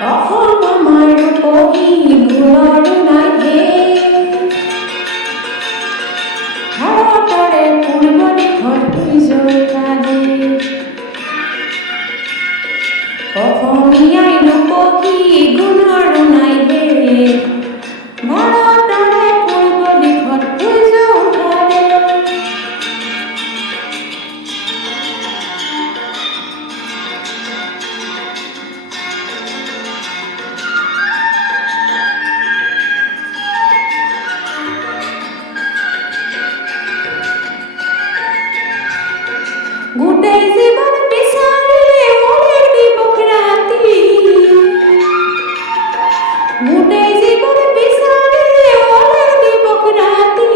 অসম আমাৰ ৰূপহী গুণৰ নাইহে ভাৰতৰে পূৰ্ব দিশত সূৰ্য উঠা দেশ অসমীয়াই ৰূপহী গুণৰ নাইহে ভাৰতৰে পূৰ্ব দিশত সূৰ্য উঠা দেশ গোটেই জীৱন বিচাৰিলে ওলাই দিবক ৰাতি গোটেই জীৱন বিচাৰিলে ওলাই দিবক ৰাতি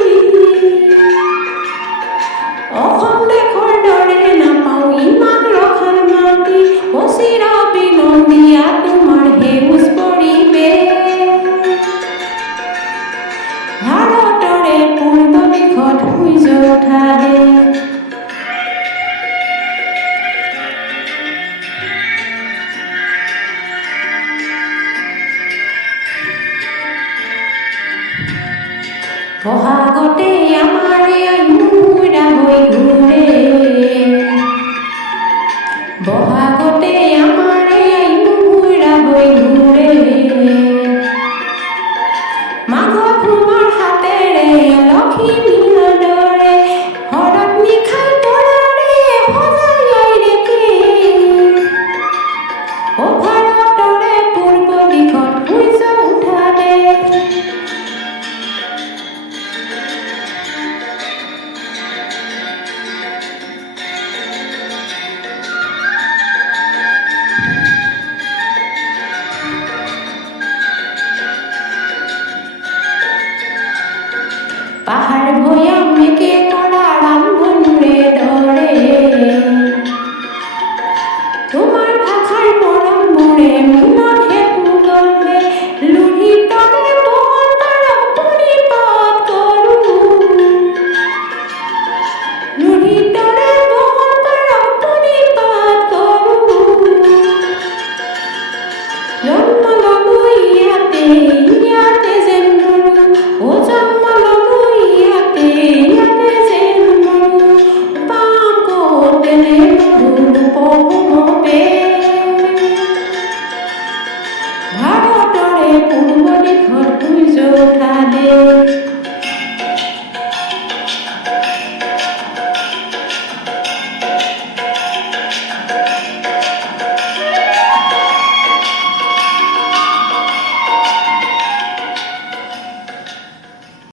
অসম দেশৰ দৰে নাপাওঁ ইমান ৰসাল মাটি অচিৰ বিনন্দীয়া তোমাৰ সেউজ পৰিৱেশ ভাৰতৰে পূৰ্ব দিশত সূৰ্য উঠা দেশ বহাগতে আমাৰে আইমুৰা হৈ ঘূৰে বহাগতে আমাৰে আইমুৰা হৈ ঘূৰে মাঘত তোমাৰ হাতেৰে লখিমীৰ দৰে হৰত নিশাৰ তৰাৰে সজাই ৰেখে অ ভাৰতৰে পূৰ্ব দিশত সূৰ্য উঠা দেশ পাহাৰ ভৈয়াম মেকে কৰা ৰামধনুৰে দৰে তোমাৰ ভাষাৰ মৰম মোৰে মনত